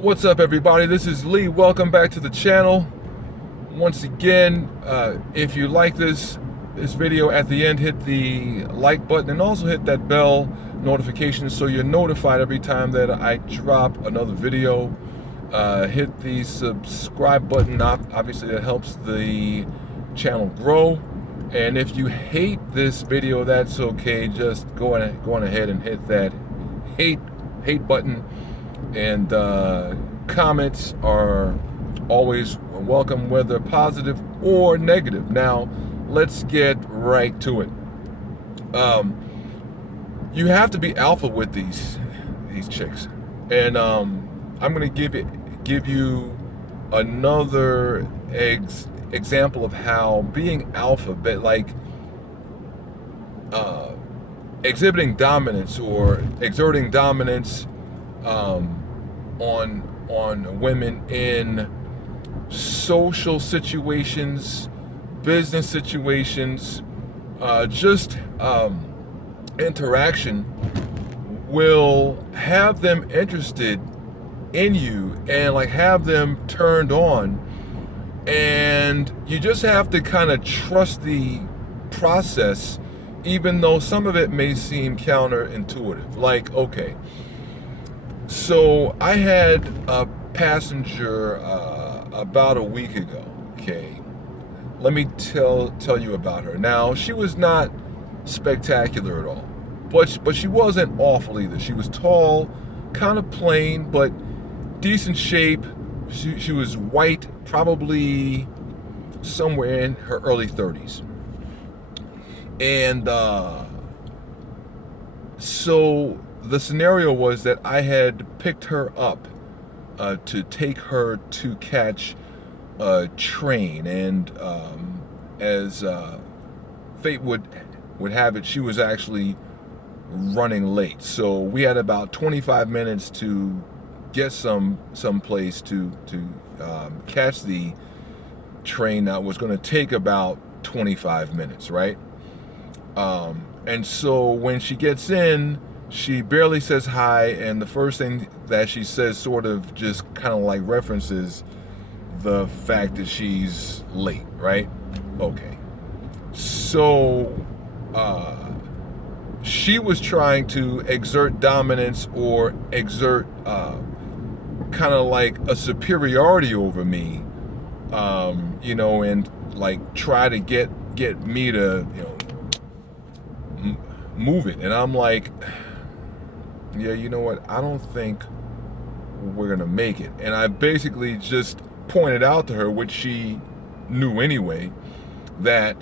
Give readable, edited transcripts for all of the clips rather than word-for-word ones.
What's up, everybody? This is Lee. Welcome back to the channel. Once again, if you like this video, at the end hit the like button and also hit that bell notification so you're notified every time that I drop another video. Hit the subscribe button. Obviously that helps the channel grow. And if you hate this video, that's okay. Just go on ahead and hit that hate button. And comments are always welcome, whether positive or negative. Now, let's get right to it. You have to be alpha with these chicks, and I'm gonna give you another example of how being alpha, but like exhibiting dominance or exerting dominance on women in social situations, business situations, just interaction will have them interested in you and like have them turned on, and you just have to kind of trust the process, even though some of it may seem counterintuitive. Like, okay, so I had a passenger about a week ago. Okay, let me tell you about her. Now, she was not spectacular at all, but she wasn't awful either. She was tall, kind of plain, but decent shape. She was white, probably somewhere in her early 30s, and so the scenario was that I had picked her up to take her to catch a train, and as fate would have it, she was actually running late. So we had about 25 minutes to get some place to catch the train that was going to take about 25 minutes, right? And so when she gets in, she barely says hi, and the first thing that she says sort of just kind of like references the fact that she's late, right? Okay. So she was trying to exert dominance or exert kind of like a superiority over me, and like try to get me to, move it. And I'm like, yeah, you know what? I don't think we're gonna make it. And I basically just pointed out to her, which she knew anyway, that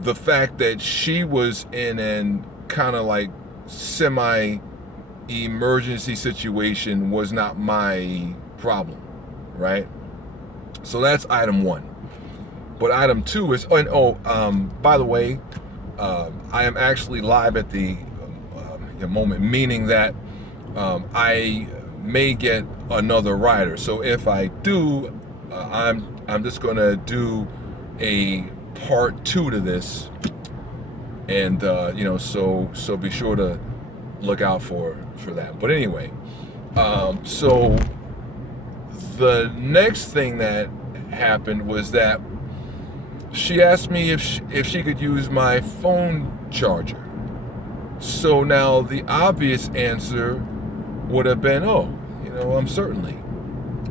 the fact that she was in an kind of like semi-emergency situation was not my problem, right? So that's item one. But item two is, by the way, I am actually live at the moment, meaning that I may get another rider. So if I do, I'm just gonna do a part two to this, and so be sure to look out for that. But anyway, so the next thing that happened was that she asked me if she could use my phone charger. So now the obvious answer would have been, I'm certainly,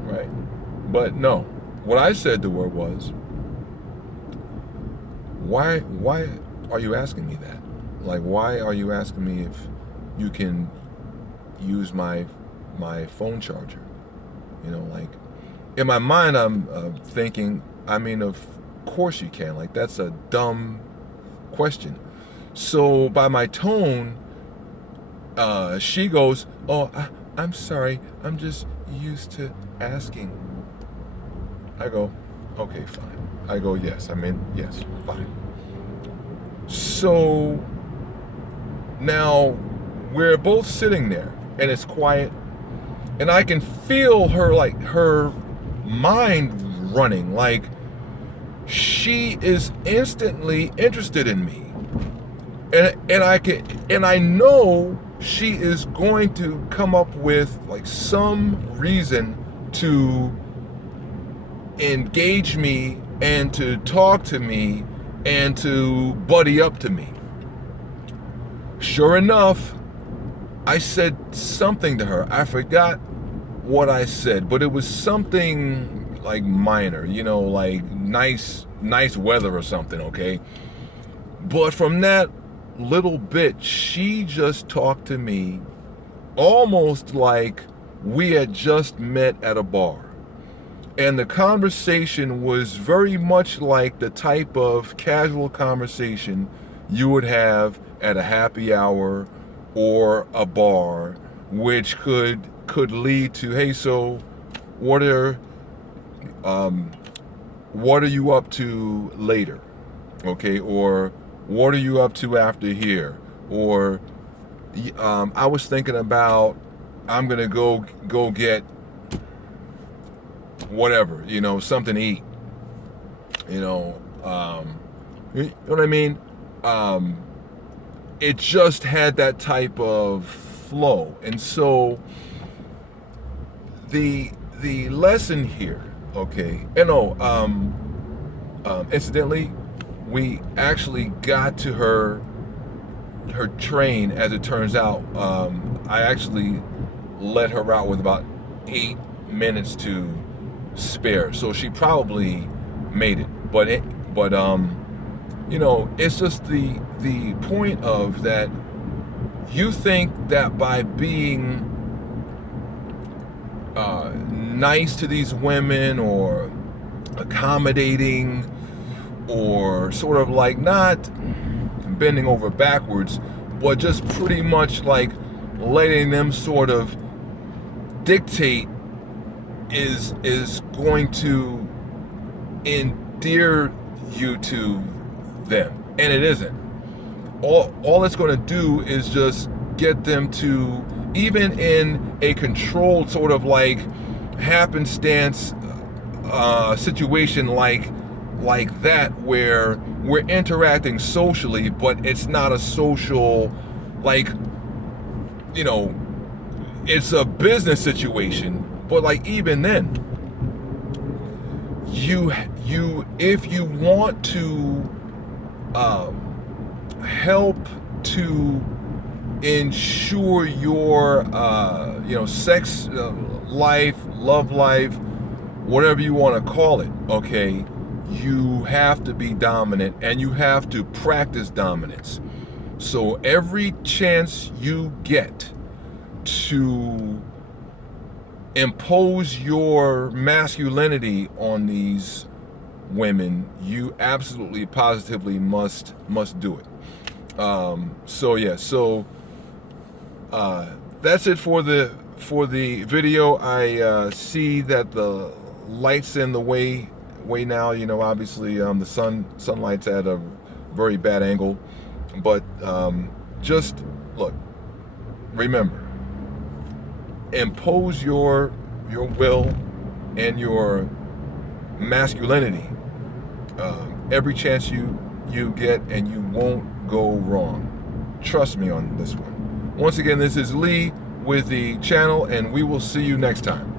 right? But no, what I said to her was, why are you asking me that? Like, why are you asking me if you can use my phone charger? Like, in my mind, I'm thinking, of course you can. Like, that's a dumb question. So by my tone, she goes, I'm sorry, I'm just used to asking. I go, okay, fine. I go, yes, yes, fine. So now we're both sitting there and it's quiet, and I can feel her mind running, like she is instantly interested in me. And I know she is going to come up with like some reason to engage me and to talk to me and to buddy up to me. Sure enough, I said something to her. I forgot what I said, but it was something like minor, like nice weather or something, okay? But from that little bit, she just talked to me almost like we had just met at a bar. And the conversation was very much like the type of casual conversation you would have at a happy hour or a bar, which could lead to, hey, so what are you up to later? Okay, or what are you up to after here? Or I was thinking about, I'm gonna go get whatever, something to eat. You know what I mean? It just had that type of flow. And so the lesson here, okay, incidentally, we actually got to her train, as it turns out. I actually let her out with about 8 minutes to spare, so she probably made it. But it's just the point of that. You think that by being nice to these women, or accommodating, or sort of like not bending over backwards, but just pretty much like letting them sort of dictate is going to endear you to them. And it isn't. All it's going to do is just get them to, even in a controlled sort of like happenstance situation like that, where we're interacting socially, but it's not a social, like, it's a business situation. But like, even then, if you want to help to ensure your sex life, love life, whatever you want to call it, okay, you have to be dominant, and you have to practice dominance. So every chance you get to impose your masculinity on these women, you absolutely positively must do it. So that's it for the video. I see that the light's in the way now. Obviously, the sunlight's at a very bad angle, but just look, remember, impose your will and your masculinity every chance you get, and you won't go wrong. Trust me on this one. Once again, this is Lee with the channel, and we will see you next time.